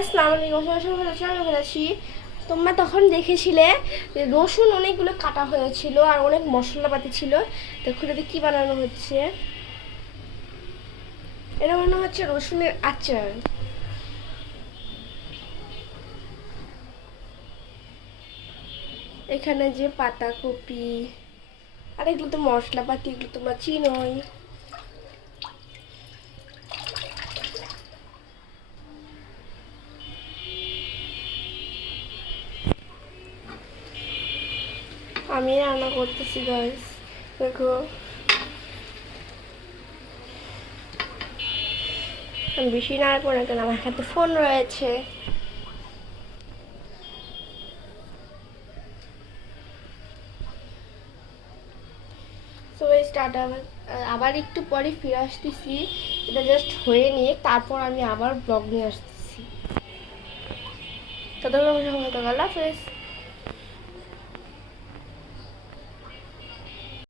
আসসালামু আলাইকুম, সবাই ভালো আছি, আমি ভালো আছি। তোমরা তখন দেখেছিলে যে রসুন অনেকগুলো কাটা হয়েছিল আর অনেক মশলাপাতি ছিল। দেখো এটাতে কি বানানো হচ্ছে। এটা বানানো হচ্ছে রসুনের আচার। এখানে যে পাতাকপি আর এগুলো তো মশলাপাতি, এগুলো তোমরা চিনোই। আমি রান্না করতেছি গাইস, দেখো। আমি বেশি নাড়াবো না কেন, আমার হাতে ফোন রয়েছে। সো স্টার্ট আবার একটু পরে ফিরে আসতেছি। এটা জাস্ট হয়ে নিয়ে তারপর আমি আবার ব্লগ নিয়ে আসতেছি। ততক্ষণ সবাই, আল্লাহ হাফেজ।